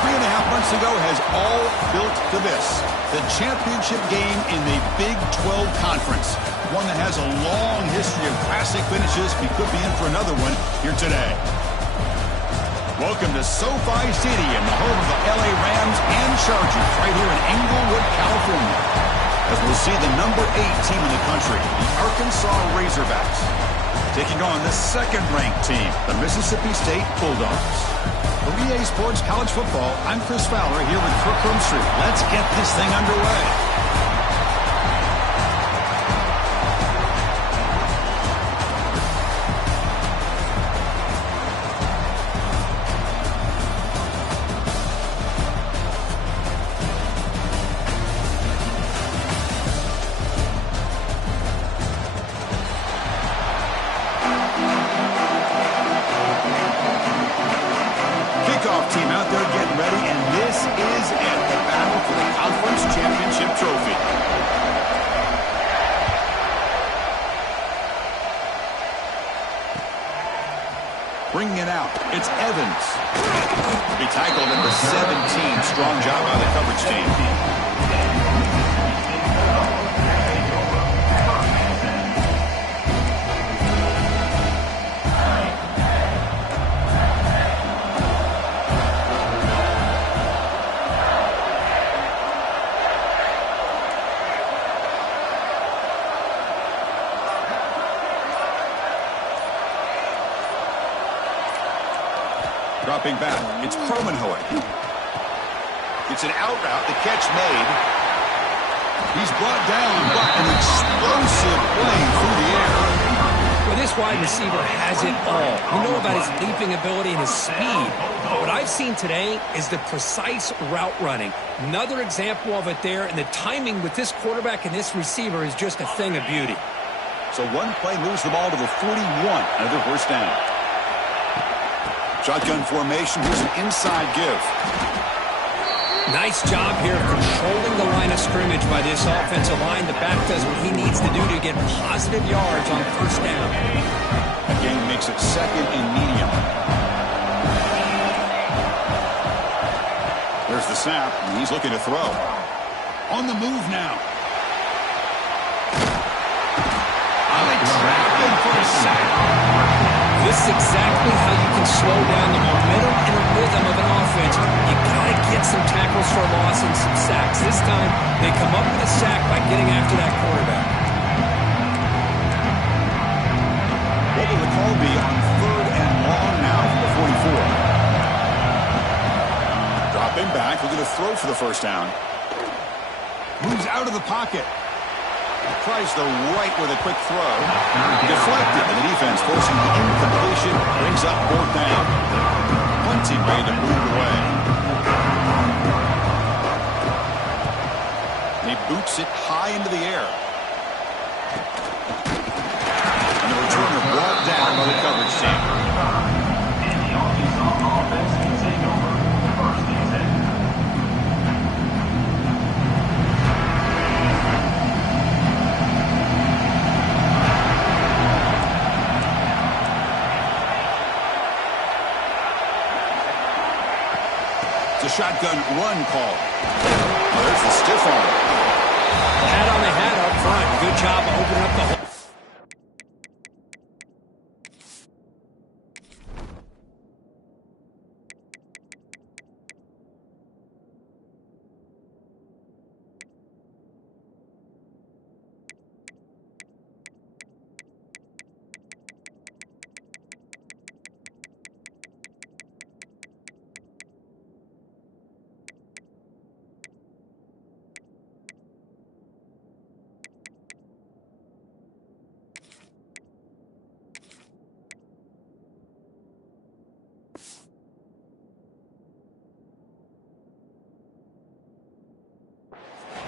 3.5 months ago has all built to this. The championship game in the Big 12 Conference. One that has a long history of classic finishes. We could be in for another one here today. Welcome to SoFi Stadium, the home of the LA Rams and Chargers, right here in Inglewood, California. As we'll see the number 8 team in the country, the Arkansas Razorbacks, taking on the second-ranked team, the Mississippi State Bulldogs. For EA Sports College Football, I'm Chris Fowler here with Kirk Herbstreit. Let's get this thing underway. Team out there getting ready, and this is it, the battle for the conference championship trophy. Bringing it out, it's Evans. He tackled number 17. Strong job by the coverage team. Dropping back, it's Kromenhoek. It's an out route, the catch made. He's brought down, but an explosive play through the air. Well, this wide receiver has it all. We know about his leaping ability and his speed. But what I've seen today is the precise route running. Another example of it there, and the timing with this quarterback and this receiver is just a thing of beauty. So one play moves the ball to the 41, another first down. Shotgun formation, here's an inside give. Nice job here controlling the line of scrimmage by this offensive line. The back does what he needs to do to get positive yards on first down. Again, makes it second and medium. There's the snap, and he's looking to throw. On the move now. Trapped in for a sack. This is exactly how you can slow down the momentum and the rhythm of an offense. You got to get some tackles for a loss and some sacks. This time, they come up with a sack by getting after that quarterback. What will the call be on 3rd and long now from the 44? Dropping back, looking to throw for the first down. Moves out of the pocket. Tries the right with a quick throw. Deflected, and the defense forcing the incompletion. Brings up 4th down. Punting ready to move away. He boots it high into the air. And the returner brought down by the coverage team. Shotgun run call. Oh, there's the stiff arm. Hat on the hat up front. Good job of opening up the hole.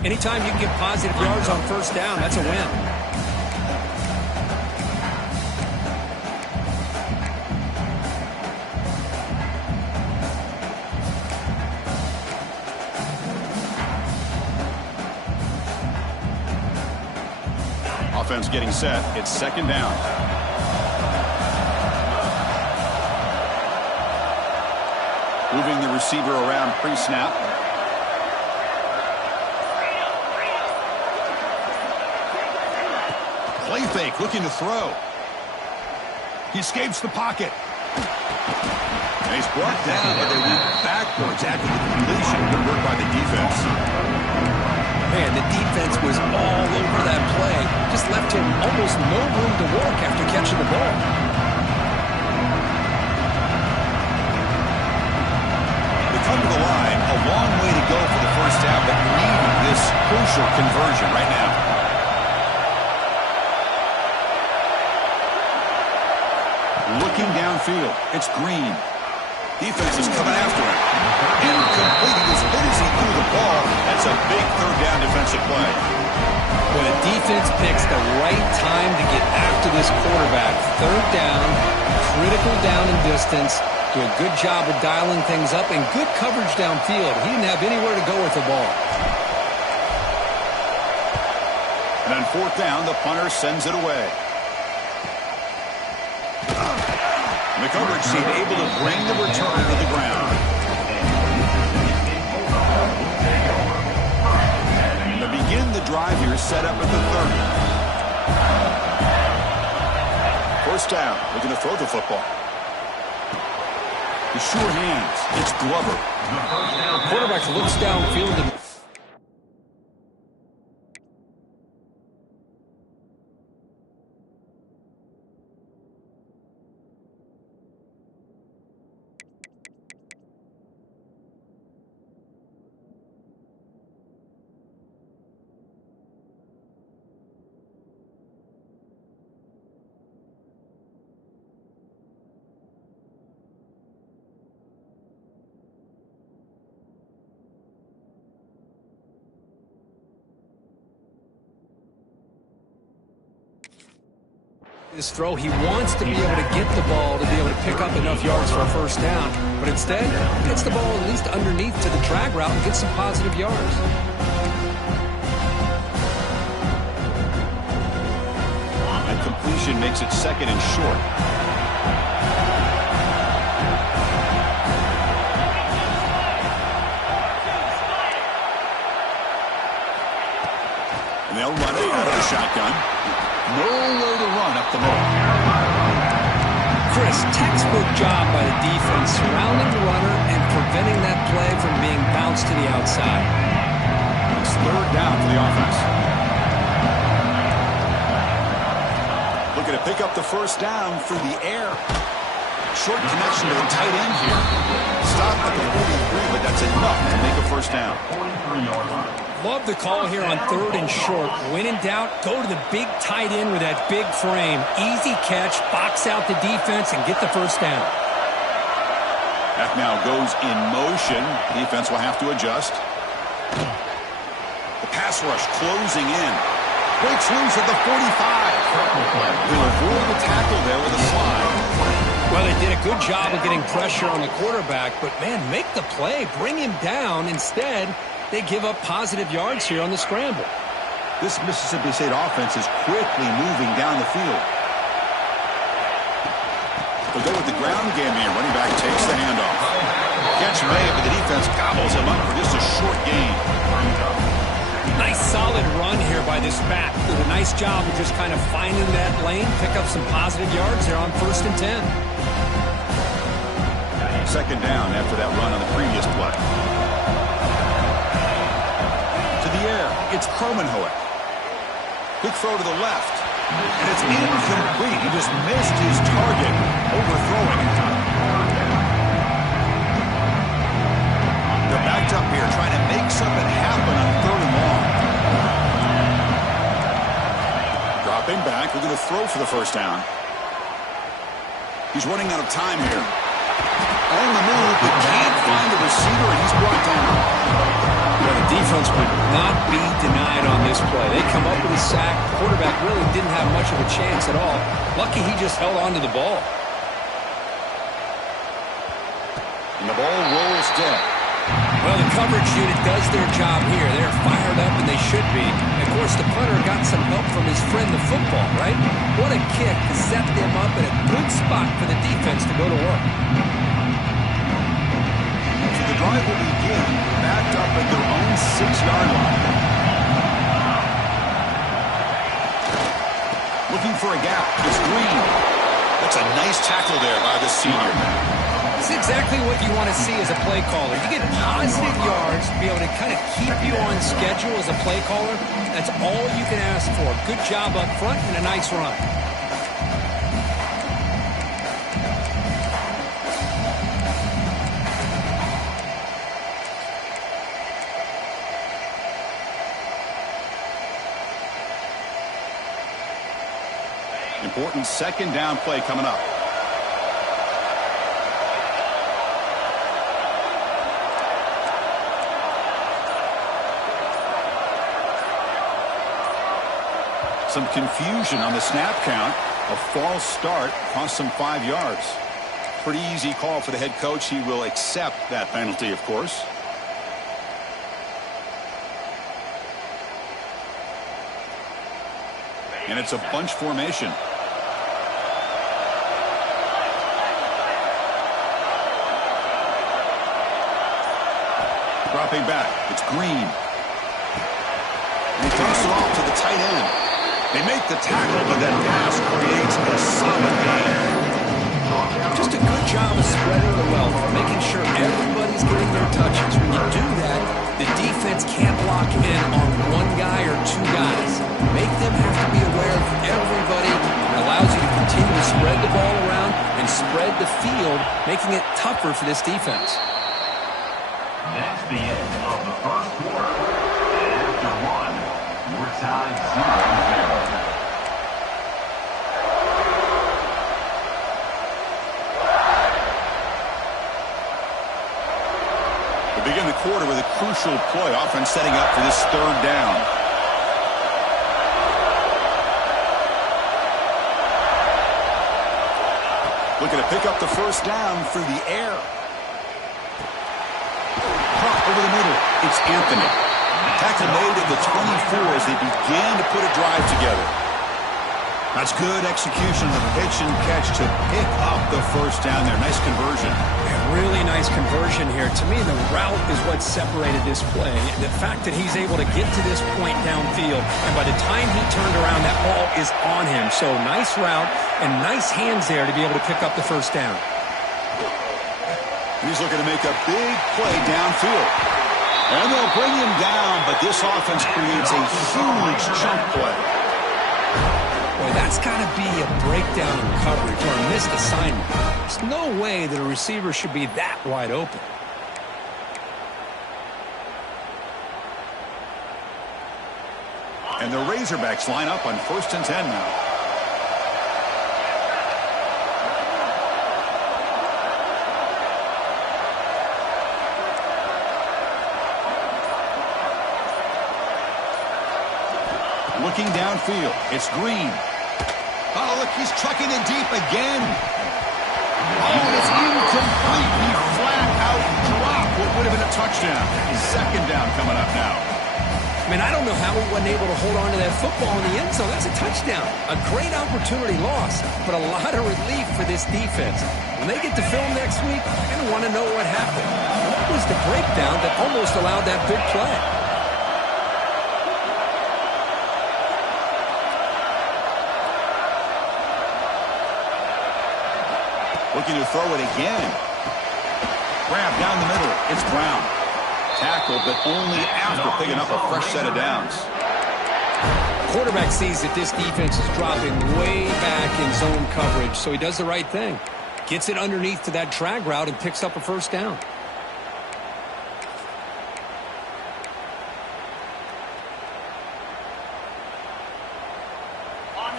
Anytime you can get positive yards on first down, that's a win. Offense getting set. It's 2nd down. Moving the receiver around pre-snap. Play fake, looking to throw. He escapes the pocket. And he's brought down, but they went backwards after the completion. Good work by the defense. Man, the defense was all over that play. Just left him almost no room to walk after catching the ball. They come to the line. A long way to go for the first half, but needing this crucial conversion right now. Looking downfield, it's Green. Defense is coming after him. Incomplete. As good as he threw the ball, that's a big third down defensive play. When a defense picks the right time to get after this quarterback, third down, critical down and distance, do a good job of dialing things up, and good coverage downfield. He didn't have anywhere to go with the ball. And on fourth down, the punter sends it away. The coverage team able to bring the return to the ground. To begin the drive here, set up at the 30. First down, looking to throw the football. The sure hands, it's Glover. Quarterback looks downfield and this throw, he wants to be able to get the ball to be able to pick up enough yards for a first down, but instead gets the ball at least underneath to the drag route and gets some positive yards. And completion makes it second and short. And they'll run it out of the shotgun. Nowhere to run up the middle. Chris, textbook job by the defense surrounding the runner and preventing that play from being bounced to the outside. It's third down for the offense. Looking to pick up the first down through the air. Short connection to the tight end here. Stop at the 43, but that's enough to make a first down. Love the call here on third and short. When in doubt, go to the big tight end with that big frame. Easy catch, box out the defense, and get the first down. That now goes in motion. Defense will have to adjust. The pass rush closing in. Breaks loose at the 45. He'll avoid the tackle there with a slide. Well, they did a good job of getting pressure on the quarterback, but, man, make the play. Bring him down. Instead, they give up positive yards here on the scramble. This Mississippi State offense is quickly moving down the field. They'll go with the ground game here. Running back takes the handoff. Catch made, but the defense gobbles him up for just a short gain. Nice solid run here by this back. Did a nice job of just kind of finding that lane, pick up some positive yards there on 1st and 10. Second down after that run on the previous play. To the air, it's Kromenhoek. Quick throw to the left. And it's incomplete. He just missed his target, overthrowing it. They're backed up here, trying to make something happen on third and long. Dropping back, we're going to throw for the first down. He's running out of time here. On the move, but can't find the receiver, and he's brought down. Well, the defense would not be denied on this play. They come up with a sack. The quarterback really didn't have much of a chance at all. Lucky he just held on to the ball. And the ball rolls dead. Well, the coverage unit does their job here. They're fired up, and they should be. And of course, the punter got some help from his friend, the football, right? What a kick to set them up in a good spot for the defense to go to work. 6-yard line. Looking for a gap. It's Green. That's a nice tackle there by the senior. This is exactly what you want to see as a play caller. You get positive yards to be able to kind of keep you on schedule as a play caller. That's all you can ask for. Good job up front and a nice run. Important second down play coming up. Some confusion on the snap count. A false start cost some 5 yards. Pretty easy call for the head coach. He will accept that penalty, of course. And it's a bunch formation. Dropping back. It's Green. And he takes it off to the tight end. They make the tackle, but that pass creates a solid gain. Just a good job of spreading the wealth, making sure everybody's getting their touches. When you do that, the defense can't lock in on one guy or two guys. Make them have to be aware of everybody. It allows you to continue to spread the ball around and spread the field, making it tougher for this defense. That's the end of the first quarter. And after one, we're tied 0-0. We begin the quarter with a crucial play, offense setting up for this third down. Looking to pick up the first down through the air. Over the middle, it's Anthony. Tackle made at the 24 as they began to put a drive together. That's good execution of the pitch and catch to pick up the first down there. Nice conversion. Really nice conversion here. To me, the route is what separated this play. The fact that he's able to get to this point downfield, and by the time he turned around, that ball is on him. So nice route and nice hands there to be able to pick up the first down. He's looking to make a big play downfield. And they'll bring him down, but this offense creates a huge chunk play. Boy, that's got to be a breakdown in coverage or a missed assignment. There's no way that a receiver should be that wide open. And the Razorbacks line up on 1st and 10 now. Looking downfield, it's Green. Oh, look, he's trucking it deep again. Oh, and it's incomplete. He flat out dropped what would have been a touchdown. Second down coming up now. I mean, I don't know how he wasn't able to hold on to that football in the end zone. That's a touchdown. A great opportunity lost, but a lot of relief for this defense. When they get to film next week, they're going to want to know what happened. What was the breakdown that almost allowed that big play? Looking to throw it again. Grab down the middle. It's Brown. Tackled, but only after picking up a fresh set of downs. Quarterback sees that this defense is dropping way back in zone coverage, so he does the right thing. Gets it underneath to that drag route and picks up a first down.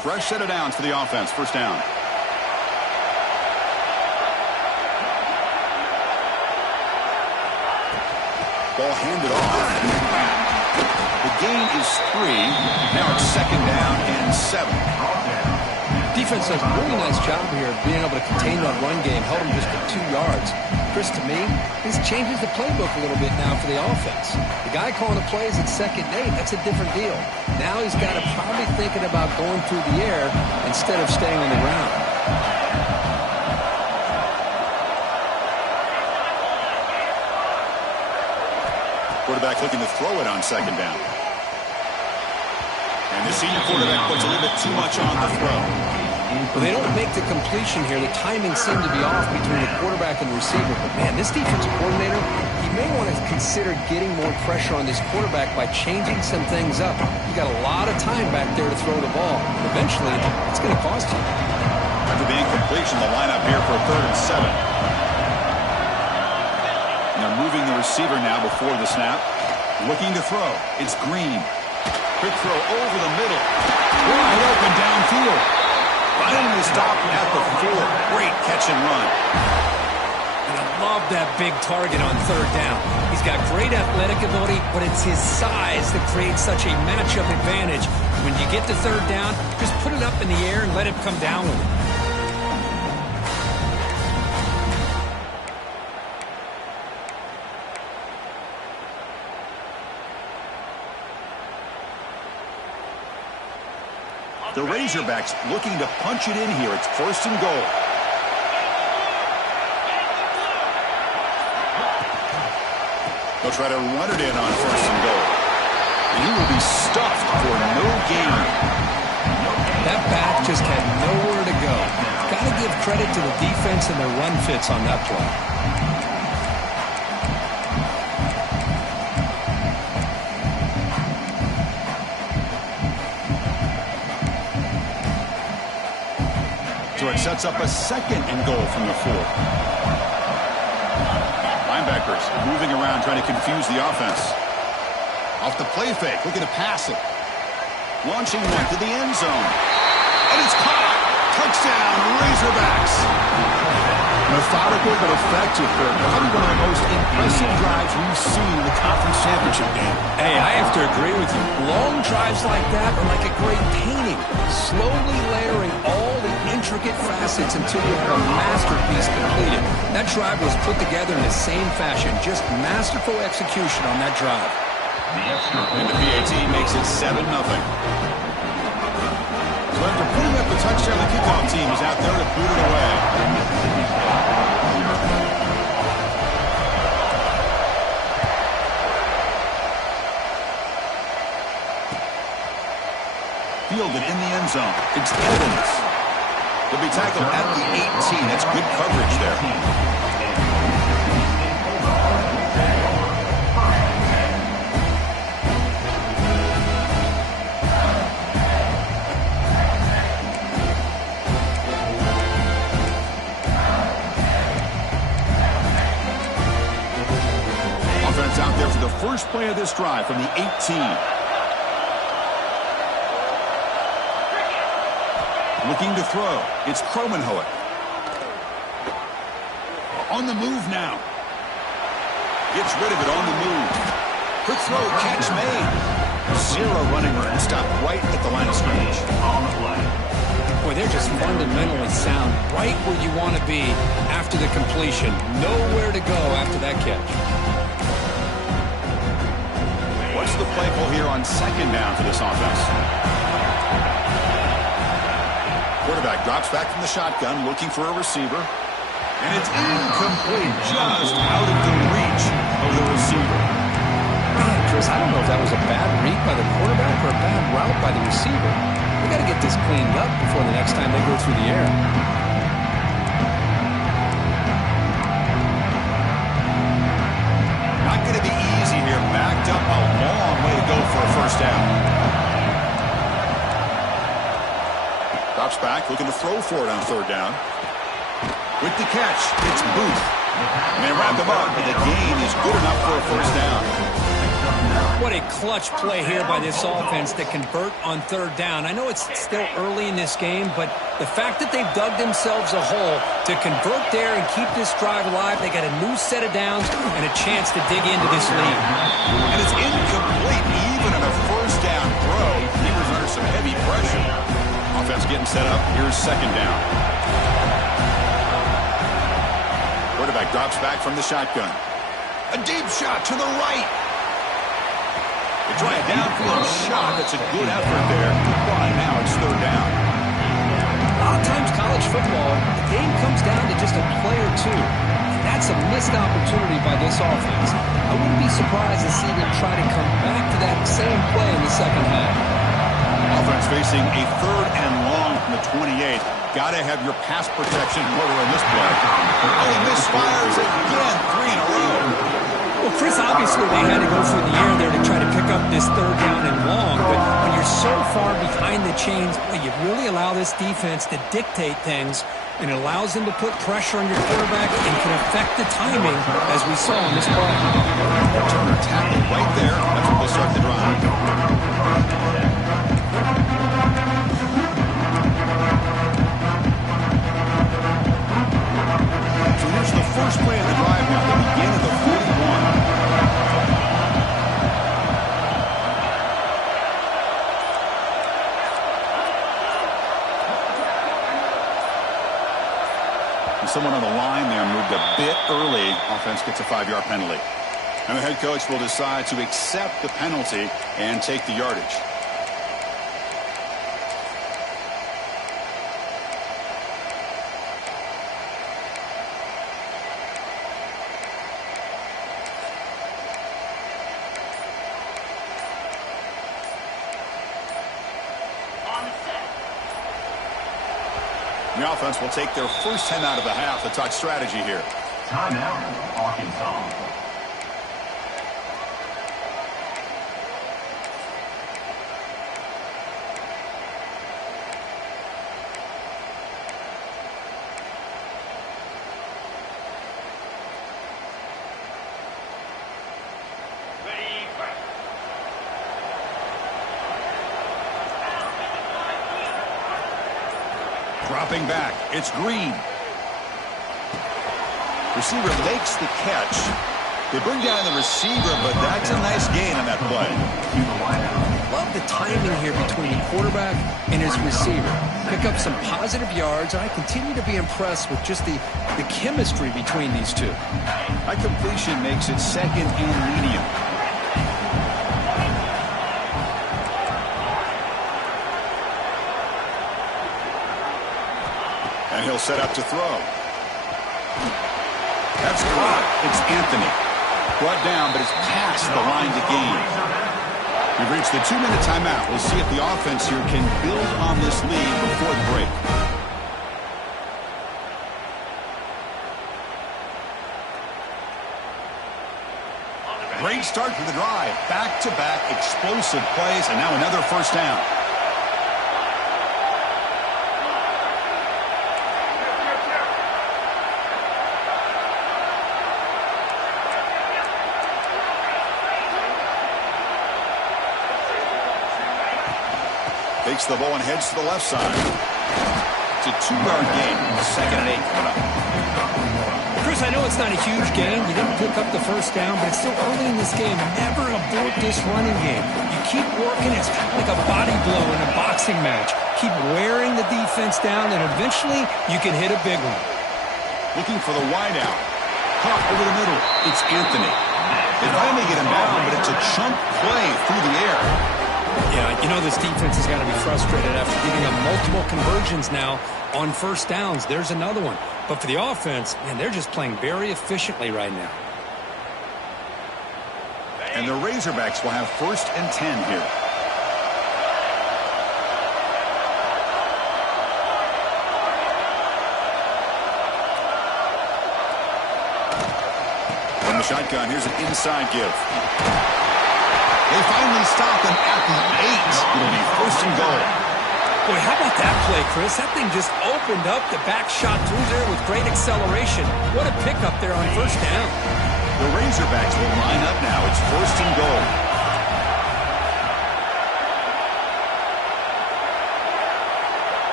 Fresh set of downs for the offense. First down. Ball handed off. The gain is 3. Now it's 2nd down and 7. Defense does a really nice job here of being able to contain that run game. Held him just for 2 yards. Chris, to me, this changes the playbook a little bit now for the offense. The guy calling the plays at 2nd and 8, that's a different deal. Now he's got to probably thinking about going through the air instead of staying on the ground. Quarterback looking to throw it on second down. And the senior quarterback puts a little bit too much on the throw. Well, they don't make the completion here. The timing seemed to be off between the quarterback and the receiver. But, man, this defensive coordinator, he may want to consider getting more pressure on this quarterback by changing some things up. You got a lot of time back there to throw the ball. Eventually, it's going to cost you. After the incompletion, the lineup here for a 3rd and 7. And they're moving the receiver now before the snap. Looking to throw. It's Green. Quick throw over the middle. Wide open downfield. Finally stopped at the 4. Great catch and run. And I love that big target on 3rd down. He's got great athletic ability, but it's his size that creates such a matchup advantage. When you get to 3rd down, just put it up in the air and let him come down with it. The Razorbacks looking to punch it in here. It's 1st and goal. They'll try to run it in on 1st and goal. And he will be stuffed for no gain. That back just had nowhere to go. Got to give credit to the defense and their run fits on that play. So it sets up a 2nd and goal from the 4. Linebackers moving around, trying to confuse the offense. Off the play fake, looking to pass it. Launching one to the end zone. And it's caught. Touchdown, Razorbacks. Methodical but effective for probably one of the most impressive drives we've seen in the conference championship game. Hey, I have to agree with you. Long drives like that are like a great painting. Slowly layering all the intricate facets until you have a masterpiece completed. That drive was put together in the same fashion. Just masterful execution on that drive. And the PAT makes it 7-0. So after putting up the touchdown, the kickoff team is out there to boot it away. Fielded in the end zone. It's Evans. He'll be tackled at the 18. That's good coverage there. Offense out there for the first play of this drive from the 18. Looking to throw. It's Kromenhoek. On the move now. Gets rid of it on the move. Quick throw, catch made. 0 running room. Stopped right at the line of scrimmage. On the play. Boy, they're just fundamentally sound. Right where you want to be after the completion. Nowhere to go after that catch. What's the play call here on 2nd down for this offense? Quarterback drops back from the shotgun, looking for a receiver. And it's incomplete, just out of the reach of the receiver. Man, Chris, I don't know if that was a bad read by the quarterback or a bad route by the receiver. We got to get this cleaned up before the next time they go through the air. Not going to be easy here. Backed up a long way to go for a 1st down. Drops back, looking to throw for it on 3rd down. With the catch, it's Booth. And they wrap him up, and the gain is good enough for a 1st down. What a clutch play here by this offense to convert on 3rd down. I know it's still early in this game, but the fact that they've dug themselves a hole to convert there and keep this drive alive, they got a new set of downs and a chance to dig into this lead. And it's incomplete, even on a 1st down throw. He was under some heavy pressure. Offense getting set up. Here's 2nd down. Quarterback drops back from the shotgun. A deep shot to the right. They try a downfield shot. That's a good effort there. But now it's 3rd down. A lot of times college football, the game comes down to just a play or two. that's a missed opportunity by this offense. I wouldn't be surprised to see them try to come back to that same play in the second half. Offense facing a 3rd and long from the 28. Got to have your pass protection in order in this play. Oh, he misfires again, 3 in a row. Well, Chris, obviously they had to go for the air there to try to pick up this 3rd down and long, but when you're so far behind the chains, you really allow this defense to dictate things, and it allows them to put pressure on your quarterback and can affect the timing, as we saw in this play. Turner tackled right there. That's what they'll start the drive. So here's the first play of the drive now, the beginning of the 41. Someone on the line there moved a bit early. Offense gets a 5-yard penalty. And the head coach will decide to accept the penalty and take the yardage. The offense will take their first 10 out of the half to talk strategy here. Timeout, Arkansas. Dropping back, it's Green. Receiver makes the catch. They bring down the receiver, but that's a nice gain on that play. Love the timing here between the quarterback and his receiver. Pick up some positive yards, and I continue to be impressed with just the chemistry between these two. That completion makes it 2nd and medium. And he'll set up to throw. That's caught. It's Anthony. Brought down, but it's past the line to gain. We've reached the 2-minute timeout. We'll see if the offense here can build on this lead before the break. Great start for the drive. Back-to-back explosive plays, and now another first down. Takes the ball and heads to the left side. It's a 2-yard gain. 2nd and 8 coming up. Chris, I know it's not a huge gain. You didn't pick up the first down, but it's still early in this game. Never abort this running game. You keep working. It's kind of like a body blow in a boxing match. Keep wearing the defense down, and eventually you can hit a big one. Looking for the wideout. Caught over the middle. It's Anthony. They finally get him down, but it's a chunk play through the air. Yeah, you know this defense has got to be frustrated after giving up multiple conversions now on first downs. There's another one. But for the offense, man, they're just playing very efficiently right now. And the Razorbacks will have 1st and 10 here. From the shotgun, here's an inside give. They finally stop him at the 8. It'll be 1st and goal. Boy, how about that play, Chris? That thing just opened up. The back shot through there with great acceleration. What a pickup there on first down. The Razorbacks will line up now. It's 1st and goal.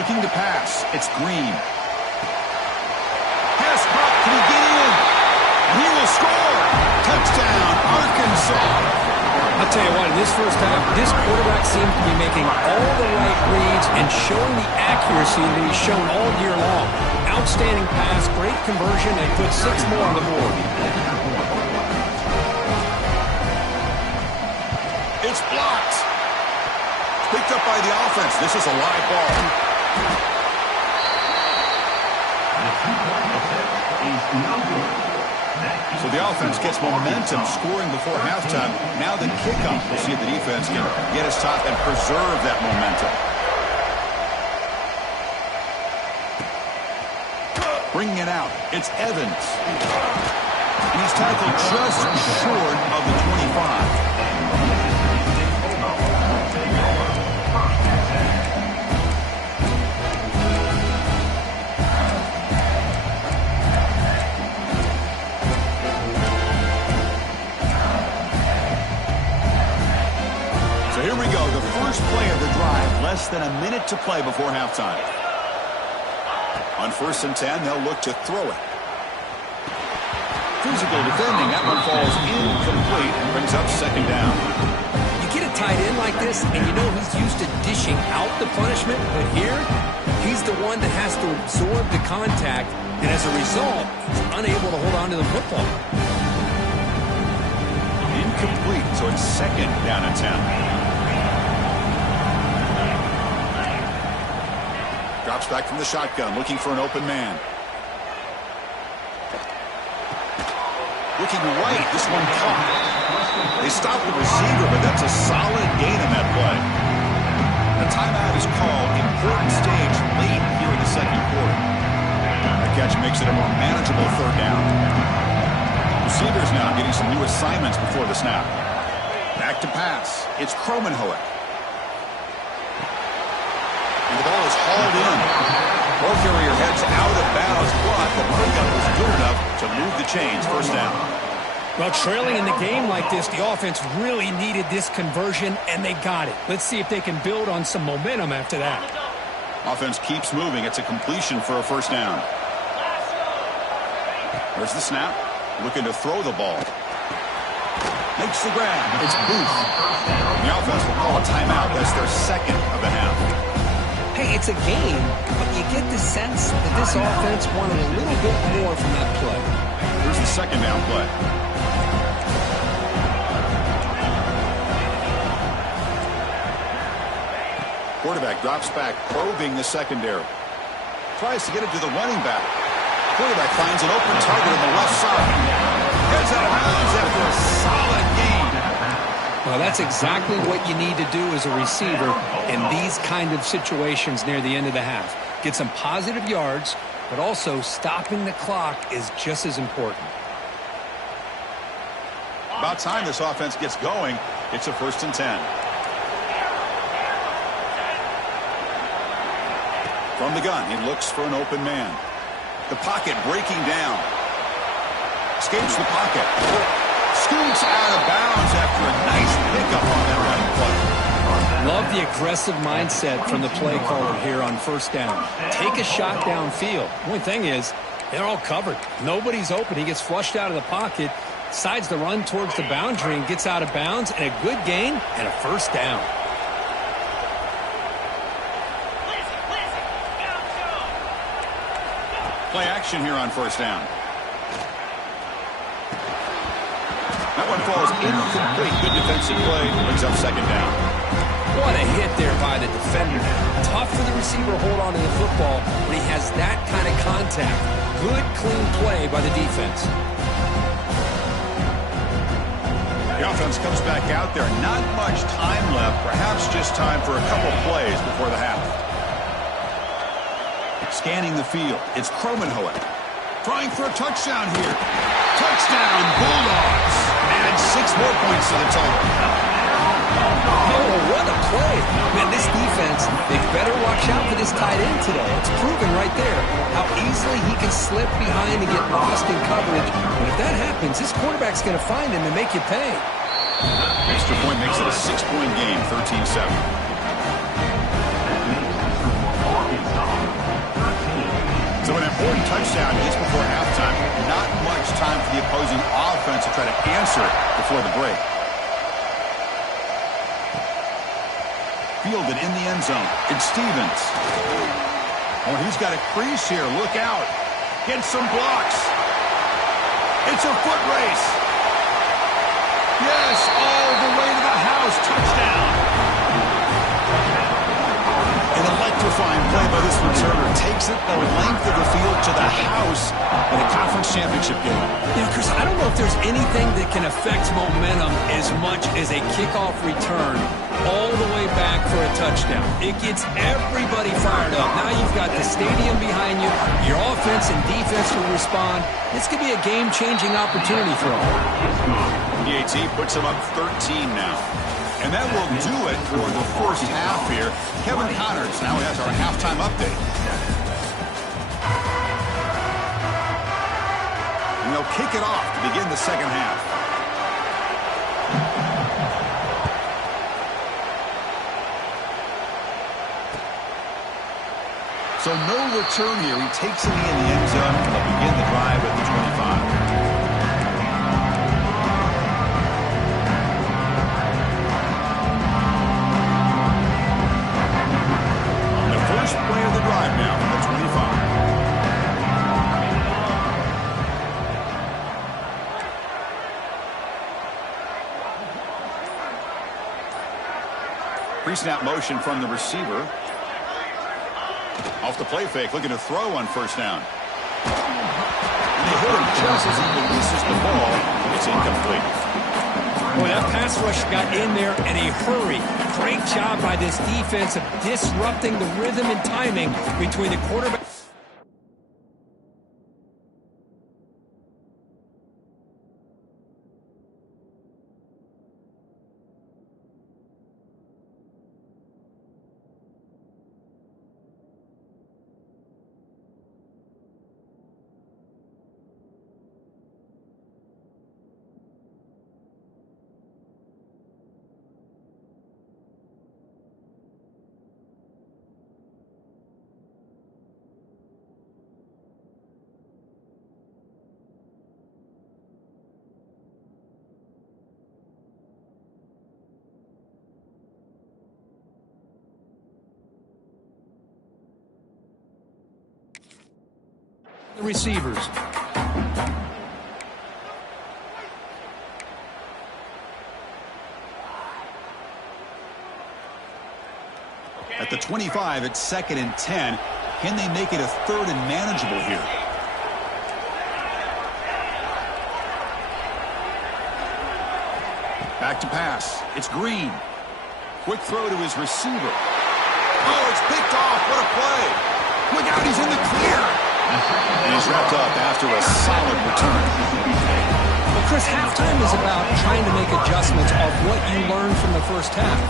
Looking to pass. It's Green. Pass caught. Can he get in? And he will score. Touchdown, Arkansas. I'll tell you what, in this first half, this quarterback seems to be making all the right reads and showing the accuracy that he's shown all year long. Outstanding pass, great conversion, and put 6 more on the board. It's blocked. Picked up by the offense. This is a live ball. no good. So the offense gets momentum scoring before halftime. Now the kickoff. We'll see if the defense can get us top and preserve that momentum. Bringing it out, it's Evans. And he's tackled just short of the 25. So here we go, the first play of the drive, less than a minute to play before halftime. On 1st and 10, they'll look to throw it. Physical defending. That one falls incomplete and brings up 2nd down. You get a tight end like this, and you know he's used to dishing out the punishment, but here, he's the one that has to absorb the contact, and as a result, he's unable to hold on to the football. Incomplete, so it's 2nd down and 10. Drops back from the shotgun, looking for an open man. Looking right, this one caught. They stop the receiver, but that's a solid gain in that play. A timeout is called. Important stage late here in the 2nd quarter. That catch makes it a more manageable 3rd down. Receivers now getting some new assignments before the snap. Back to pass. It's Kromenhoek. And the ball is hauled in. Ball carrier heads out of bounds, but the pickup was good enough to move the chains. 1st down. Well, trailing in the game like this, the offense really needed this conversion, and they got it. Let's see if they can build on some momentum after that. Offense keeps moving. It's a completion for a 1st down. There's the snap. Looking to throw the ball. Makes the grab. It's Booth. The offense will call a timeout. That's their 2nd of the half. Hey, it's a game, but you get the sense that this offense wanted a little bit more from that play. Here's the 2nd down play. Quarterback drops back, probing the secondary. Tries to get it to the running back. Quarterback finds an open target on the left side. Heads out of bounds after a solid gain. Well, that's exactly what you need to do as a receiver in these kind of situations near the end of the half. Get some positive yards, but also stopping the clock is just as important. About time this offense gets going. It's a 1st and 10. From the gun, he looks for an open man. The pocket breaking down. Escapes the pocket. Scoots out of bounds after a nice pickup on that running play. Love the aggressive mindset from the play caller here on 1st down. Take a shot downfield. The only thing is, they're all covered. Nobody's open. He gets flushed out of the pocket, decides to run towards the boundary and gets out of bounds, and a good gain and a 1st down. Play action here on 1st down. That one falls incomplete. Good defensive play. Brings up 2nd down. What a hit there by the defender. Tough for the receiver to hold on to the football when he has that kind of contact. Good, clean play by the defense. The offense comes back out there. Not much time left. Perhaps just time for a couple plays before the half. Scanning the field. It's Kromenhoek. Trying for a touchdown here. Touchdown, Bulldogs. Add 6 more points to the total. Oh, what a play. Man, this defense, they better watch out for this tight end today. It's proven right there how easily he can slip behind and get lost in coverage. But if that happens, this quarterback's going to find him and make you pay. Extra point makes it a 6-point game, 13-7. So an important touchdown just before halftime. Not much time for the opposing offense to try to answer it before the break. Fielded in the end zone. It's Stevens. Oh, he's got a crease here. Look out. Get some blocks. It's a foot race. Yes, all the way to the house. Touchdown. An electric a fine play by this returner. Takes it the length of the field to the house in a conference championship game. Yeah, Chris, I don't know if there's anything that can affect momentum as much as a kickoff return all the way back for a touchdown. It gets everybody fired up. Now you've got the stadium behind you. Your offense and defense will respond. This could be a game-changing opportunity for them. PAT puts them up 13 now. And that will do it for the first half here. Kevin Connors now has our halftime update. And they'll kick it off to begin the second half. So no return here. He takes it in the end zone. They'll begin the drive at the 25. Play of the drive now from the 25. Pre-snap motion from the receiver. Off the play fake, looking to throw on first down. And they hit him just as he releases the ball. It's incomplete. Boy, that pass rush got in there in a hurry. Great job by this defense of disrupting the rhythm and timing between the quarterback. The receivers. At the 25, it's 2nd and 10. Can they make it a 3rd and manageable here? Back to pass. It's Green. Quick throw to his receiver. Oh, it's picked off. What a play. Look out, he's in the clear. And he's wrapped up after a solid return. Well, Chris, halftime is about trying to make adjustments of what you learned from the first half.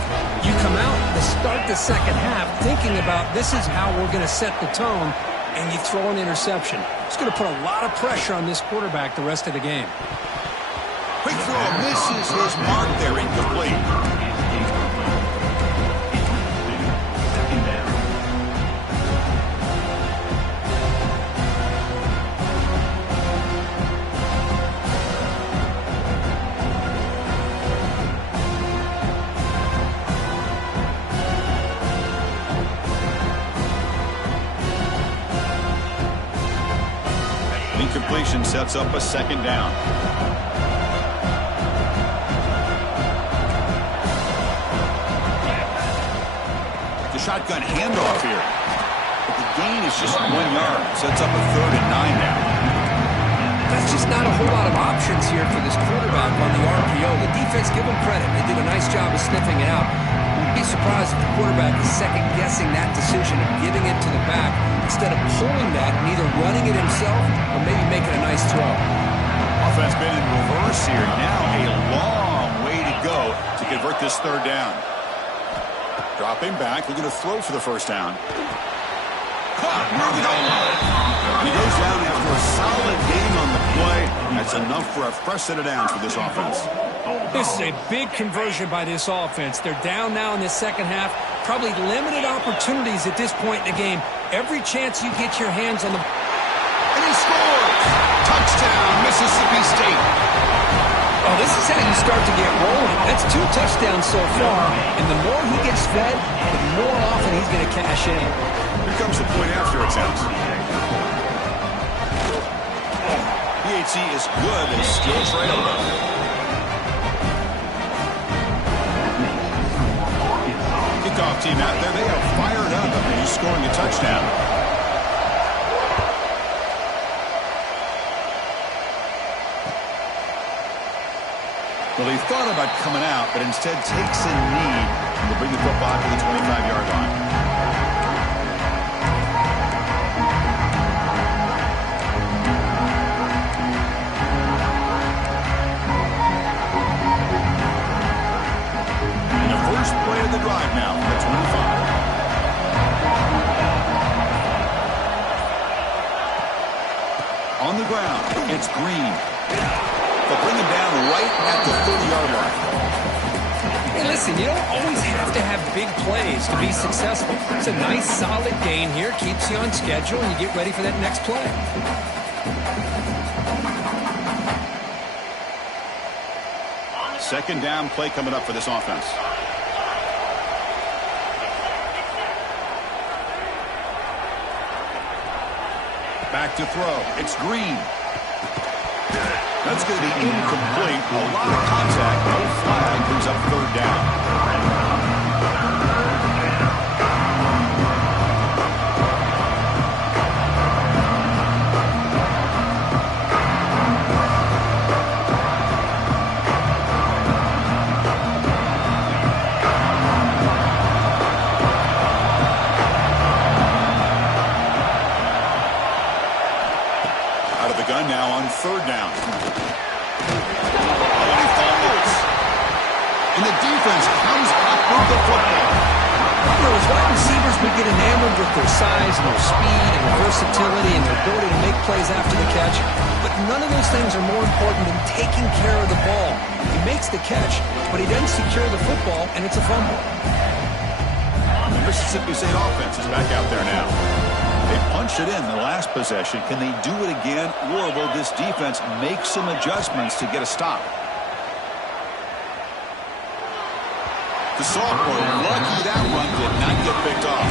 You come out to start the second half thinking about this is how we're going to set the tone, and you throw an interception. It's going to put a lot of pressure on this quarterback the rest of the game. Quick throw misses his mark there, incomplete. Incompletion sets up a 2nd down. The shotgun handoff here. But the gain is just 1 yard. Sets up a 3rd and 9 now. That's just not a whole lot of options here for this quarterback on the RPO. The defense, give them credit. They did a nice job of sniffing it out. Wouldn't be surprised if the quarterback is second-guessing that decision of giving it to the back instead of pulling that and either running it himself or maybe making a nice throw. Offense been in reverse here. Now a long way to go to convert this 3rd down. Dropping back, looking to throw for the first down. Caught near the goal line. And he goes down after a solid game on the play. That's enough for a fresh set of downs for this offense. This is a big conversion by this offense. They're down now in the second half. Probably limited opportunities at this point in the game. Every chance you get your hands on the... And he scores! Touchdown, Mississippi State. Well, this is how you start to get rolling. That's 2 touchdowns so far. And the more he gets fed, the more often he's going to cash in. Here comes the point after attempt. PAT is good and still trailing. kickoff team out there, they are fired up after scoring a touchdown. Well, he thought about coming out, but instead takes a knee and will bring the football to the 25-yard line. And the first play of the drive now from the 25. On the ground, it's Green. They'll bring him down right at the 30-yard line. Hey, listen, you don't always have to have big plays to be successful. It's a nice, solid gain here. Keeps you on schedule, and you get ready for that next play. Second down play coming up for this offense. Back to throw. It's Green. That's going to be incomplete. A lot of contact. No flag. Brings up third down. Out of the gun now on third down. And the defense comes up with the football. You know, as wide receivers, we get enamored with their size and their speed and their versatility and their ability to make plays after the catch. But none of those things are more important than taking care of the ball. He makes the catch, but he doesn't secure the football, and it's a fumble. The Mississippi State offense is back out there now. They punched it in the last possession. Can they do it again, or will this defense make some adjustments to get a stop? The sophomore, lucky that one did not get picked off.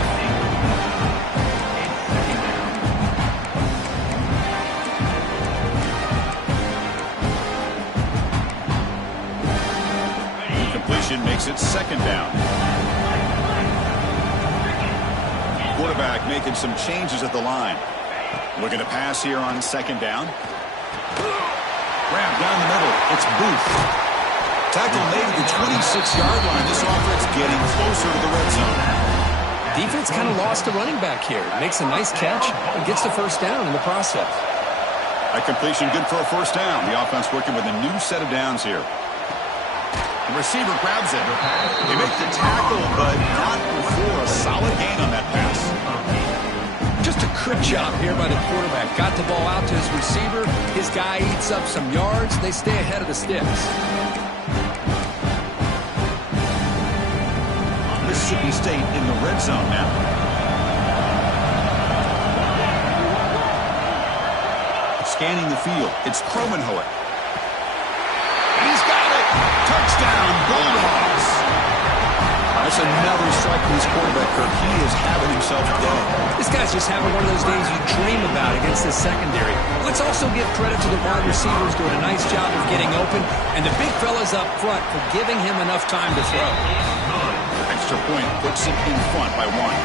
Completion makes it second down. Quarterback making some changes at the line. Looking to pass here on second down. Grab down the middle. It's Booth. Tackle made at the 26-yard line. This offense getting closer to the red zone. Defense kind of lost a running back here. Makes a nice catch and gets the first down in the process. A completion good for a first down. The offense working with a new set of downs here. The receiver grabs it. They make the tackle, but not before a solid gain on that pass. Just a good job here by the quarterback. Got the ball out to his receiver. His guy eats up some yards. They stay ahead of the sticks. Mississippi State in the red zone now. Scanning the field, it's Kromenhoek. And he's got it! Touchdown, Bulldogs! That's another strike from his quarterback, Kirk. He is having himself a day. This guy's just having one of those days you dream about against this secondary. Let's also give credit to the wide receivers doing a nice job of getting open, and the big fellas up front for giving him enough time to throw. Extra point puts it in front by one.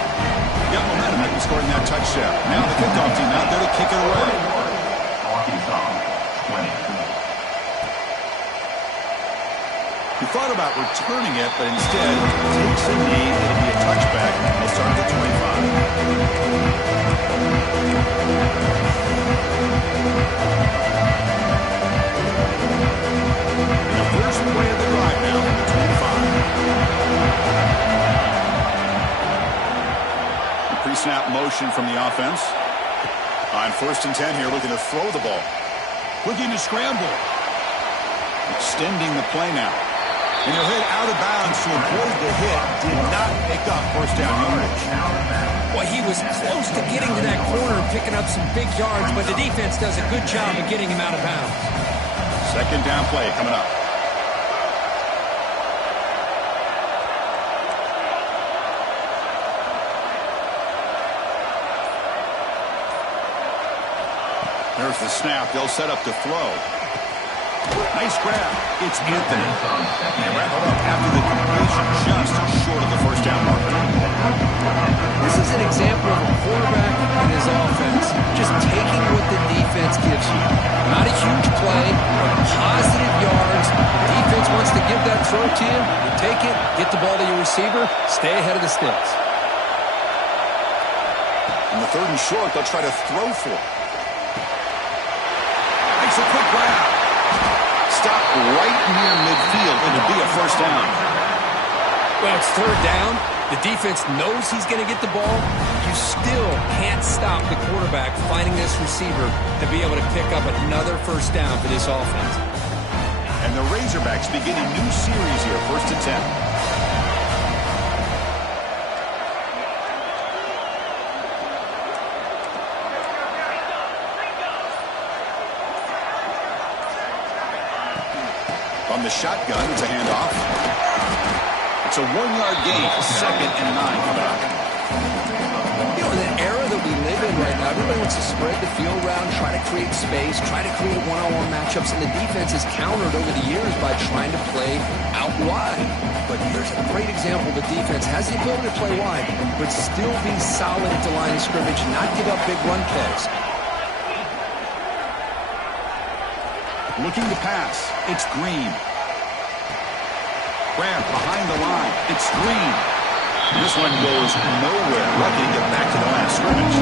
Got momentum after scoring that touchdown. Now the kickoff team out there to kick it away. He thought about returning it, but instead takes a knee. It'll be a touchback. He'll start at the 25. And the first play of the drive now from the 25. Pre-snap motion from the offense. On 1st and 10 here, looking to throw the ball. Looking to scramble. Extending the play now. And he'll hit out of bounds to avoid the hit. Did not pick up first down yardage. Well, he was close to getting to that corner and picking up some big yards, but the defense does a good job of getting him out of bounds. Second down play coming up. There's the snap. They'll set up to throw. Nice grab. It's Anthony. And wrap it up after the completion, just short of the first down marker. This is an example of a quarterback and his offense just taking what the defense gives you. Not a huge play, but positive yards. The defense wants to give that throw to you. You take it, get the ball to your receiver, stay ahead of the sticks. On the 3rd and short, they'll try to throw for it. Makes a quick grab. Stop right near midfield, and it'll be a first down. Well, it's 3rd down. The defense knows he's going to get the ball. You still can't stop the quarterback finding this receiver to be able to pick up another first down for this offense. And the Razorbacks begin a new series here, 1st and 10. From the shotgun, it's a handoff. It's a 1-yard gain, 2nd and 9 coming up. You know, in the era that we live in right now, everybody wants to spread the field around, try to create space, try to create one-on-one matchups, and the defense has countered over the years by trying to play out wide. But here's a great example. The defense has the ability to play wide, but still be solid at the line of scrimmage, not give up big run plays. Looking to pass. It's Green. Grab behind the line. It's Green. This one goes nowhere. Lucky to get back to the line of scrimmage.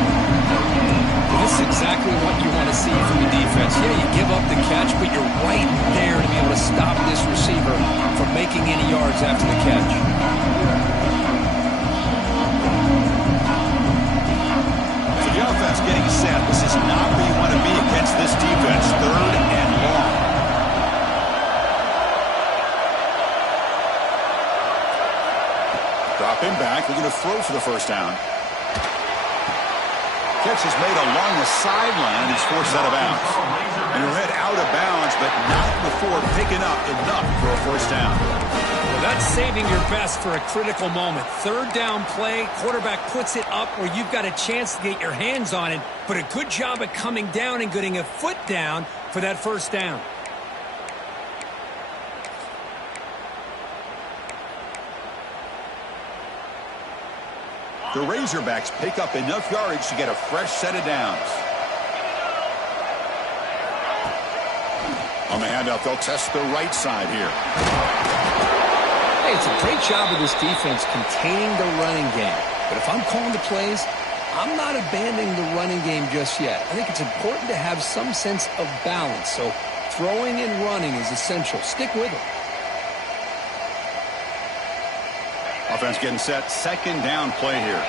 This is exactly what you want to see from the defense. Yeah, you give up the catch, but you're right there to be able to stop this receiver from making any yards after the catch. So the offense getting set. This is not where you want to be against this defense. 3rd and long. Drop him back. We're going to throw for the first down. Catch is made along the sideline. He's forced out of bounds. And he read out of bounds, but not before picking up enough for a first down. Well, that's saving your best for a critical moment. 3rd down play. Quarterback puts it up where you've got a chance to get your hands on it, but a good job of coming down and getting a foot down for that first down. The Razorbacks pick up enough yardage to get a fresh set of downs. On the handoff, they'll test the right side here. Hey, it's a great job of this defense containing the running game. But if I'm calling the plays, I'm not abandoning the running game just yet. I think it's important to have some sense of balance. So throwing and running is essential. Stick with it. Offense getting set. 2nd down play here.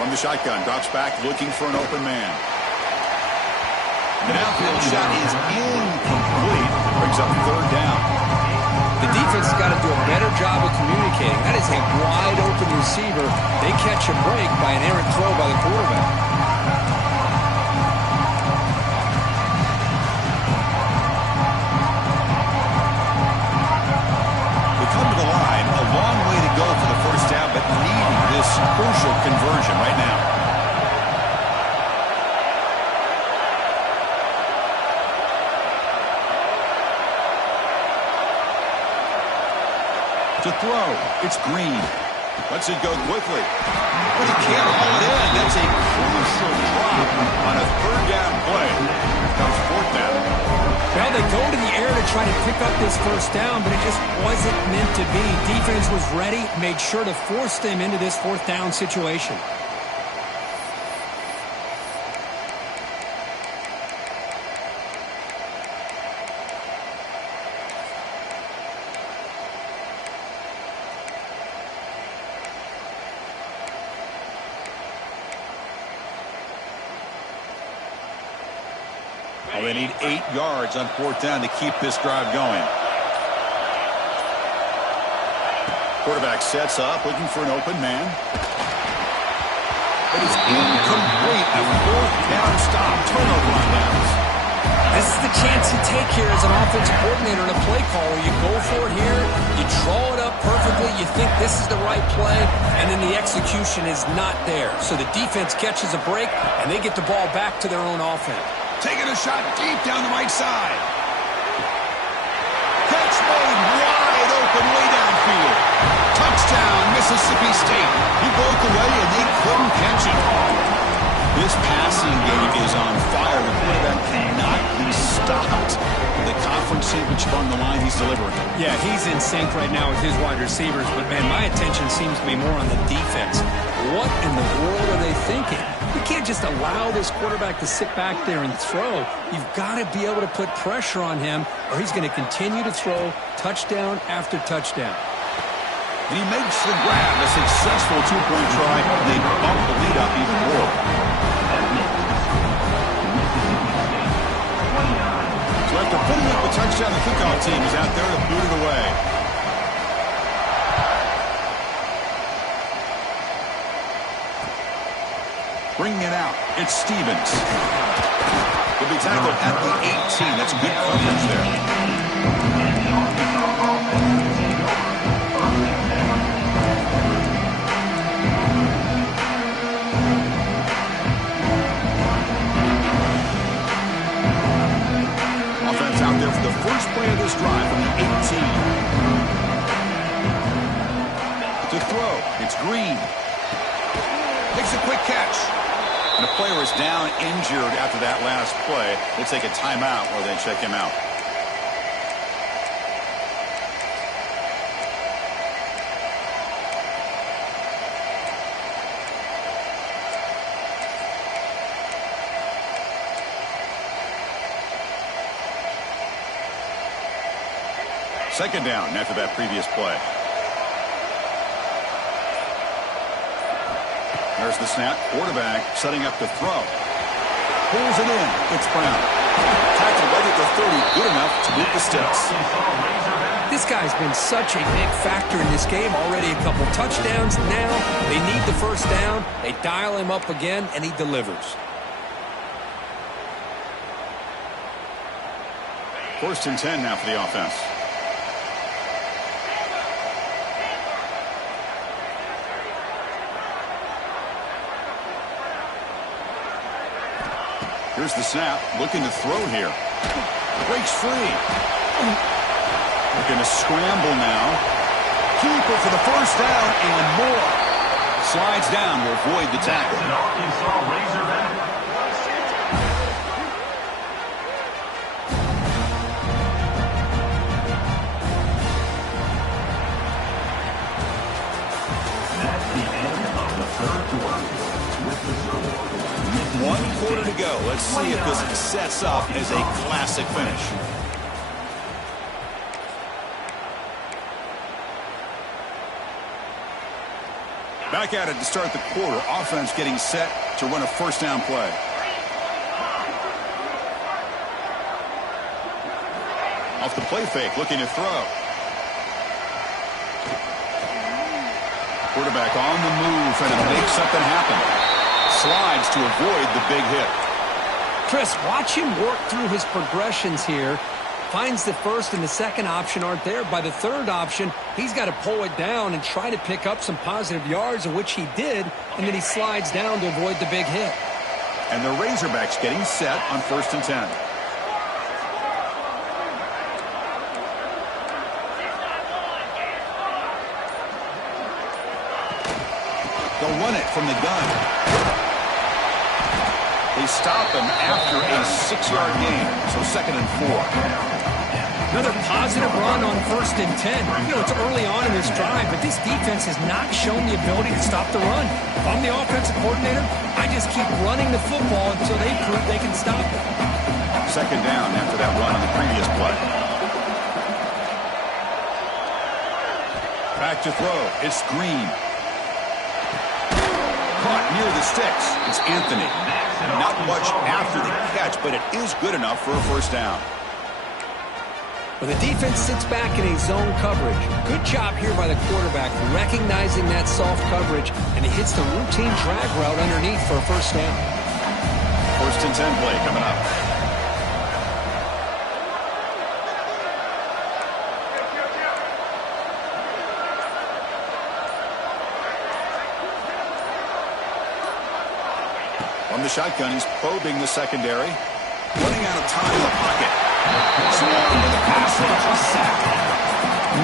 From the shotgun, drops back, looking for an open man. The downfield shot is incomplete. Brings up 3rd down. The defense has got to do a better job of communicating. That is a wide open receiver. They catch a break by an errant throw by the quarterback. Crucial conversion right now. To throw, it's Green. Lets it go quickly. But he can't haul it in. That's a crucial drop on a 3rd down play. Here comes 4th down. Well, they go to the air to try to pick up this first down, but it just wasn't meant to be. Defense was ready, made sure to force them into this 4th down situation. Well, they need 8 yards on 4th down to keep this drive going. Quarterback sets up, looking for an open man. But it's incomplete. A 4th down stop. Turnover on downs. This is the chance you take here as an offensive coordinator and a play caller. You go for it here, you draw it up perfectly, you think this is the right play, and then the execution is not there. So the defense catches a break, and they get the ball back to their own offense. Taking a shot deep down the right side. Catch made wide open way downfield. Touchdown, Mississippi State. He broke away, and they couldn't catch it. This passing game is on fire. The quarterback cannot be stopped. The conference championship on the line, he's delivering. Yeah, he's in sync right now with his wide receivers, but, man, my attention seems to be more on the defense. What in the world are they thinking? You can't just allow this quarterback to sit back there and throw. You've got to be able to put pressure on him, or he's going to continue to throw touchdown after touchdown. And he makes the grab, a successful two-point try. They bump the lead up even more. So after putting up a touchdown, the kickoff team is out there to boot it away. Bringing it out, it's Stevens. He'll be tackled at the 18. That's good coverage there. Out there for the first play of this drive from the 18. To throw, it's Green. Makes a quick catch. And the player is down injured after that last play. They take a timeout or they check him out. Second down after that previous play. There's the snap. Quarterback setting up to throw. Pulls it in. It's Brown. Tackled right at the 30. Good enough to move the sticks. This guy's been such a big factor in this game. Already a couple touchdowns. Now they need the first down. They dial him up again, and he delivers. First and 10 now for the offense. Here's the snap, looking to throw here. Breaks free. Looking to scramble now. Keeper for the first down and more. Slides down to avoid the tackle. That's the end of the third quarter. With the score. 1 quarter to go. Let's see if this sets up as a classic finish. Back at it to start the quarter. Offense getting set to run a first down play. Off the play fake, looking to throw. Quarterback on the move, trying to make something happen. Slides to avoid the big hit. Chris, watch him work through his progressions here. Finds the first and the second option aren't there. By the third option, he's got to pull it down and try to pick up some positive yards, of which he did, and then he slides down to avoid the big hit. And the Razorbacks getting set on first and 10. They'll run it from the gun. They stop him after a 6-yard gain, so second and 4. Another positive run on first and 10. You know, it's early on in this drive, but this defense has not shown the ability to stop the run. If I'm the offensive coordinator, I just keep running the football until they prove they can stop it. Second down after that run on the previous play. Back to throw. It's Green. Caught near the sticks. It's Anthony. Not much after the catch, but it is good enough for a first down. When the defense sits back in a zone coverage, good job here by the quarterback recognizing that soft coverage, and he hits the routine drag route underneath for a first down. First and 10 play coming up. From the shotgun, he's probing the secondary. Running out of time in the pocket. Swarmed with the pass rush. Sack.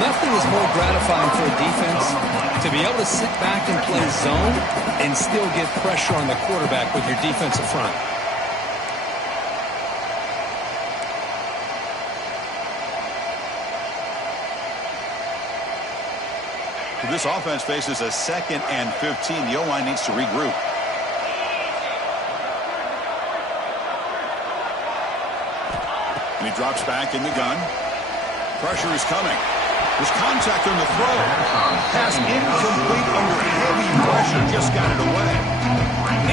Nothing is more gratifying for a defense to be able to sit back and play zone and still get pressure on the quarterback with your defensive front. This offense faces a 2nd and 15. The O-line needs to regroup. And he drops back in the gun. Pressure is coming. There's contact on the throw. Pass incomplete under heavy pressure. Just got it away.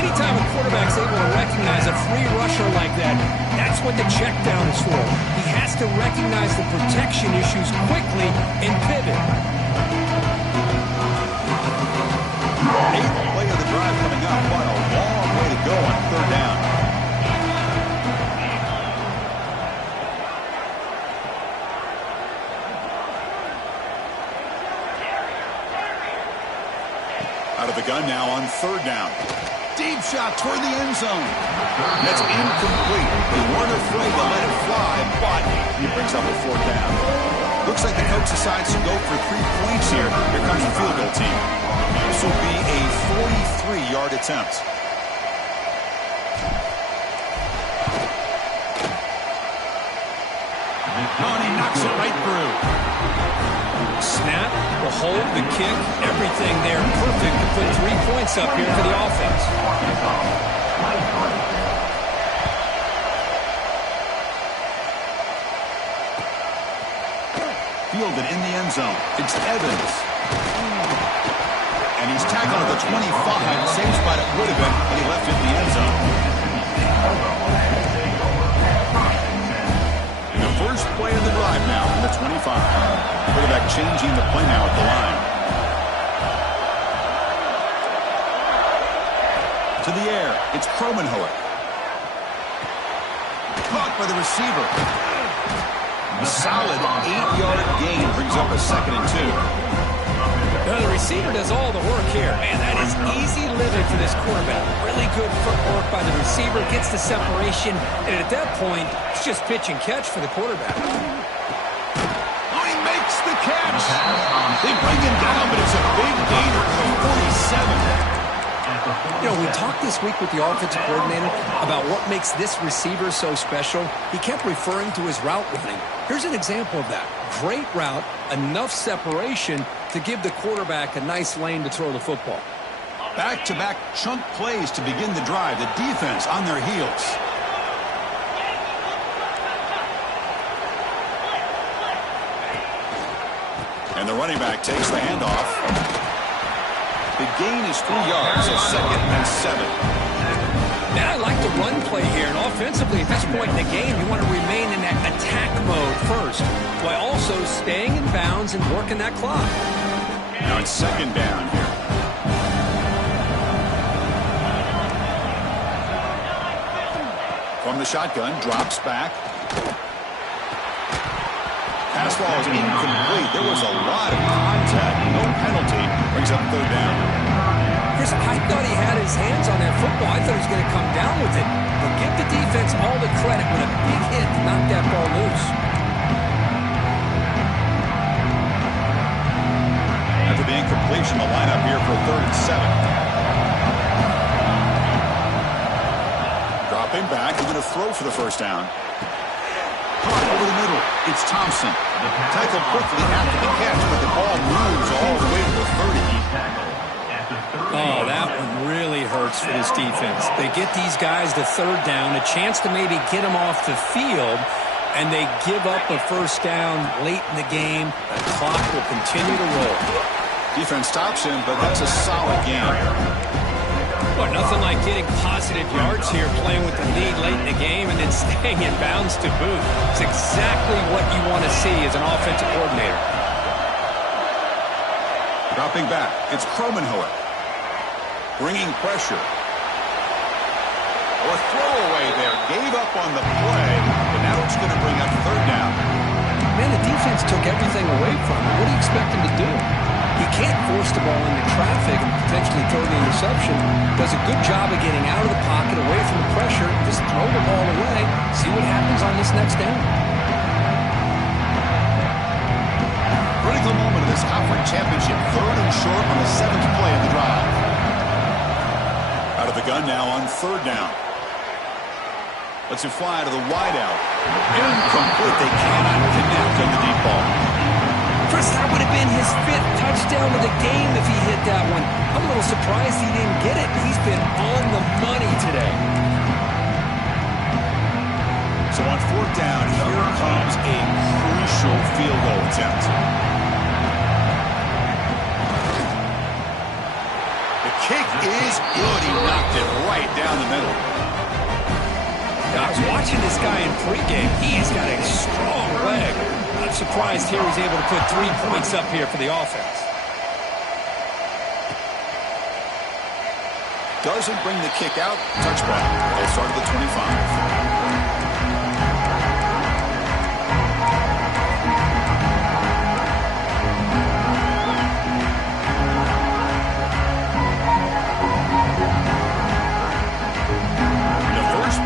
Anytime a quarterback's able to recognize a free rusher like that, that's what the check down is for. He has to recognize the protection issues quickly and pivot. 8th play of the drive coming up. What a long way to go on 3rd down. Out of the gun now on 3rd down. Deep shot toward the end zone. That's incomplete. They weren't afraid to let it fly, but he brings up a 4th down. Looks like the coach decides to go for 3 points here. Here comes the field goal team. This will be a 43-yard attempt. And he knocks it right through. Snap, the hold, the kick, everything there perfect to put 3 points up here for the offense. Fielded in the end zone. It's Evans. And he's tackled at the 25. Same spot it would have been when he left it in the end zone. And the first play of the drive now from the 25. Quarterback changing the play now at the line. To the air. It's Kromenhoek. Caught by the receiver. A solid 8-yard gain brings up a 2nd and 2. Now the receiver does all the work here. Man, that is easy living for this quarterback. Really good footwork by the receiver. Gets the separation. And at that point, it's just pitch and catch for the quarterback. Oh, he makes the catch. They bring him down, but it's a big gainer for 47. You know, we talked this week with the offensive coordinator about what makes this receiver so special. He kept referring to his route running. Here's an example of that. Great route, enough separation to give the quarterback a nice lane to throw the football. Back-to-back chunk plays to begin the drive. The defense on their heels. And the running back takes the handoff. The gain is 3 yards, a 2nd and 7. Now I like the run play here, and offensively at this point in the game, you want to remain in that attack mode first, while also staying in bounds and working that clock. Now it's 2nd down here. From the shotgun, drops back. Pass ball is incomplete. There was a lot of contact. No penalty. Brings up 3rd down. Chris, I thought he had his hands on that football. I thought he was going to come down with it. But give the defense all the credit with a big hit to knock that ball loose. After the incompletion, the lineup here for 3rd and 7. Dropping back. He's going to throw for the 1st down. Caught over the middle. It's Thompson. Tackled quickly after the catch, but the ball moves all the way to the 30. Oh, that one really hurts for this defense. They get these guys to 3rd down, a chance to maybe get them off the field, and they give up a 1st down late in the game. The clock will continue to roll. Defense stops him, but that's a solid game. Well, nothing like getting positive yards here, playing with the lead late in the game, and then staying in bounds to boot. It's exactly what you want to see as an offensive coordinator. Dropping back, it's Kromenhoek. Bringing pressure. A throwaway there. Gave up on the play, but now it's going to bring up 3rd down. Man, the defense took everything away from him. What do you expect him to do? He can't force the ball into traffic and potentially throw the interception. Does a good job of getting out of the pocket, away from the pressure, just throw the ball away, see what happens on this next down. Critical moment of this conference championship. 3rd and short on the 7th play of the drive. Out of the gun now on 3rd down. Lets it fly to the wideout. Incomplete. They cannot connect on the deep ball. Chris, that would have been his 5th touchdown of the game if he hit that one. I'm a little surprised he didn't get it. He's been on the money today. So on 4th down, here comes a crucial field goal attempt. The kick is good. He knocked it right down the middle. I was watching this guy in pregame. He's got a strong leg. I'm surprised here he's able to put 3 points up here for the offense. Doesn't bring the kick out. Touchback. They'll start at the 25.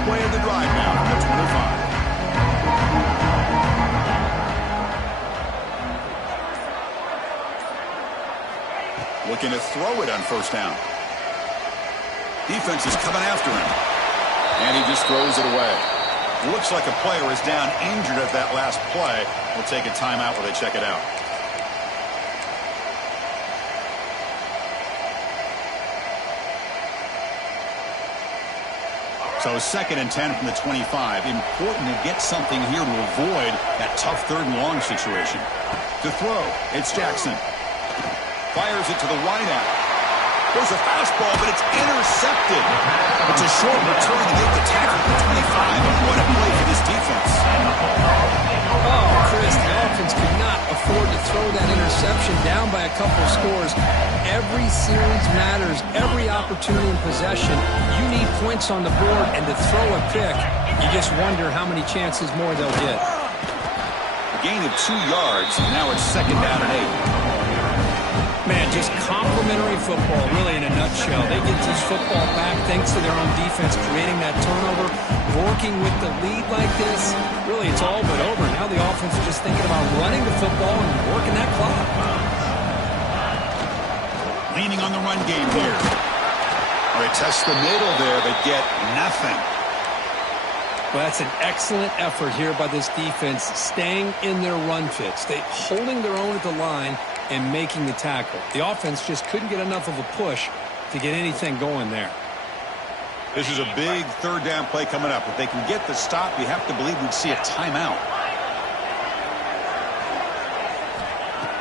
Play of the drive now from the 25. Looking to throw it on 1st down. Defense is coming after him. And he just throws it away. Looks like a player is down injured at that last play. We'll take a timeout while they check it out. So 2nd and 10 from the 25. Important to get something here to avoid that tough 3rd and long situation. To throw, it's Jackson. Fires it to the wideout. There's a fastball, but it's intercepted. It's a short return to get the tackle at the 25. And what a play for this defense. Oh, Chris, the offense could not afford to throw that interception down by a couple of scores. Every series matters. Every opportunity in possession. You need points on the board, and to throw a pick, you just wonder how many chances more they'll get. A gain of 2 yards, and now it's 2nd down and 8. Man, just complimentary football, really, in a nutshell. They get this football back thanks to their own defense, creating that turnover, working with the lead like this. Really, it's all but over. Now the offense is just thinking about running the football and working that clock. Leaning on the run game here. They test the middle there, but get nothing. Well, that's an excellent effort here by this defense, staying in their run fits. They holding their own at the line and making the tackle. The offense just couldn't get enough of a push to get anything going there. This is a big 3rd down play coming up. If they can get the stop, you have to believe we'd see a timeout.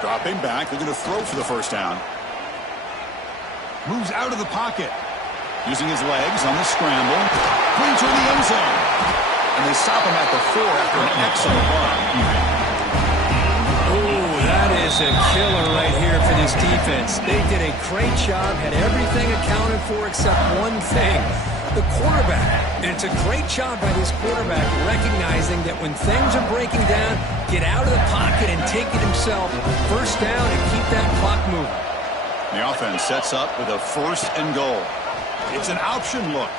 Dropping back, they're going to throw for the 1st down. Moves out of the pocket. Using his legs on the scramble. Clean to the end zone. And they stop him at the 4 after an excellent run. That is a killer right here for this defense. They did a great job, had everything accounted for except one thing, the quarterback. And it's a great job by this quarterback recognizing that when things are breaking down, get out of the pocket and take it himself. 1st down and keep that clock moving. The offense sets up with a 1st and goal. It's an option look.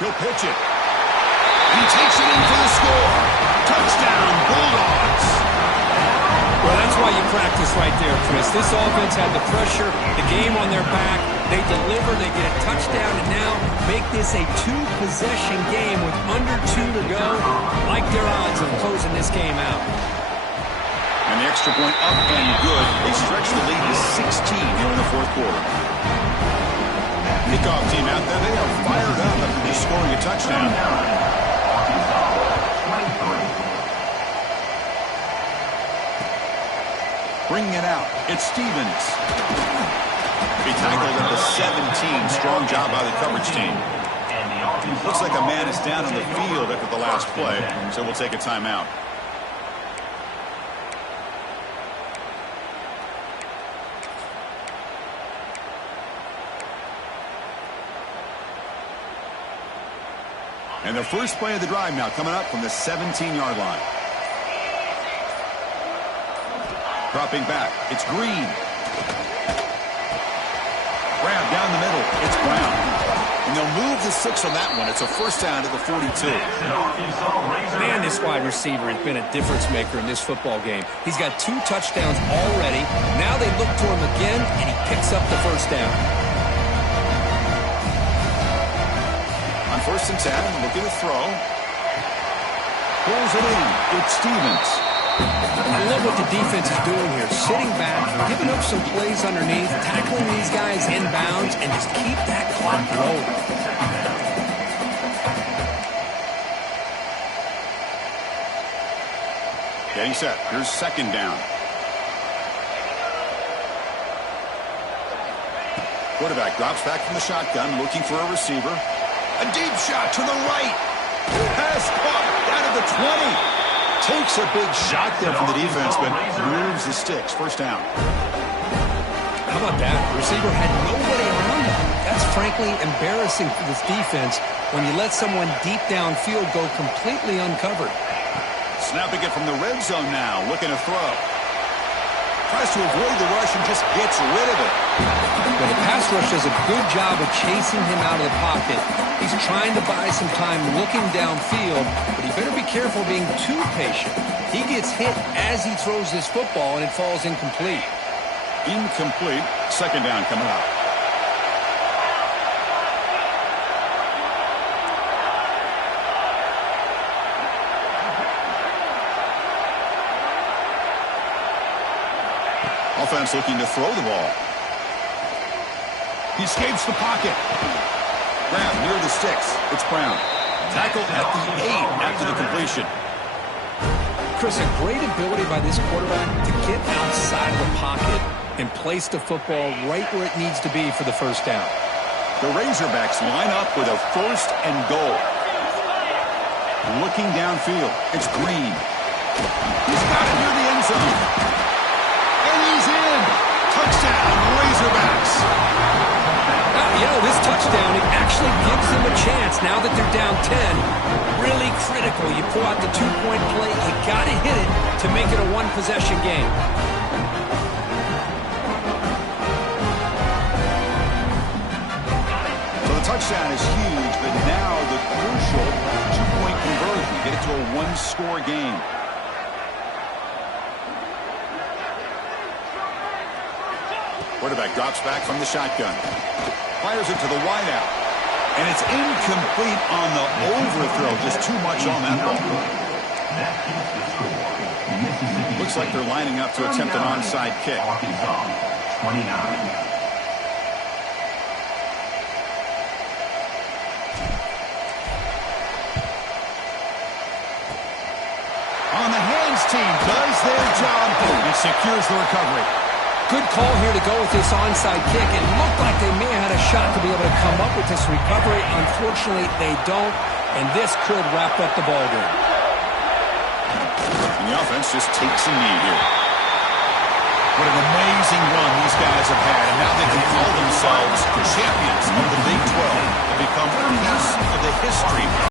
He'll pitch it. And he takes it in for the score. Touchdown, Bulldogs. Well, that's why you practice right there, Chris. This offense had the pressure, the game on their back. They deliver, they get a touchdown, and now make this a 2-possession game with under 2 to go. Like their odds of closing this game out. And the extra point up and good. They stretch the lead to 16 here in the 4th quarter. Kickoff team out there, they are fired up after just scoring a touchdown. Bringing it out, it's Stevens. He tackled at the 17. Strong job by the coverage team. Looks like a man is down on the field after the last play, so we'll take a timeout. And the first play of the drive now coming up from the 17-yard line. Dropping back. It's Green. Grab down the middle. It's Brown. And they'll move the 6 on that one. It's a first down to the 42. Man, this wide receiver has been a difference maker in this football game. He's got 2 touchdowns already. Now they look to him again, and he picks up the first down. On 1st and 10, looking to throw. Pulls it in. It's Stevens. I love what the defense is doing here. Sitting back, giving up some plays underneath, tackling these guys inbounds, and just keep that clock rolling. Getting set. Here's 2nd down. Quarterback drops back from the shotgun, looking for a receiver. A deep shot to the right. Pass caught down at the 20. Takes a big shot there from the defense, but moves the sticks. First down. How about that? The receiver had nobody around him. That's frankly embarrassing for this defense when you let someone deep downfield go completely uncovered. Snapping it from the red zone now, looking to throw. Tries to avoid the rush and just gets rid of it. Well, the pass rush does a good job of chasing him out of the pocket. He's trying to buy some time looking downfield, but he better be careful being too patient. He gets hit as he throws this football, and it falls incomplete. Incomplete. 2nd down coming up. Offense looking to throw the ball. He escapes the pocket. Grab near the sticks. It's Brown. Tackle at the 8 after the completion. Chris, a great ability by this quarterback to get outside of the pocket and place the football right where it needs to be for the first down. The Razorbacks line up with a 1st and goal. Looking downfield. It's Green. He's got it near the end zone. And he's in. Touchdown, Razorbacks. This touchdown, it actually gives them a chance now that they're down 10. Really critical. You pull out the 2-point play. You got to hit it to make it a 1-possession game. So the touchdown is huge, but now the crucial 2-point conversion. Get it to a 1-score game. Quarterback drops back from the shotgun. Fires it to the wideout. And it's incomplete on the overthrow. Just too much on that ball. Looks like they're lining up to attempt an onside kick. Arkansas, 29. On the hands team does their job and secures the recovery. Good call here to go with this onside kick. It looked like they may have had a shot to be able to come up with this recovery. Unfortunately, they don't, and this could wrap up the ball game. And the offense just takes a knee here. What an amazing run these guys have had, and now they can call themselves champions of the Big 12 and become a piece of the history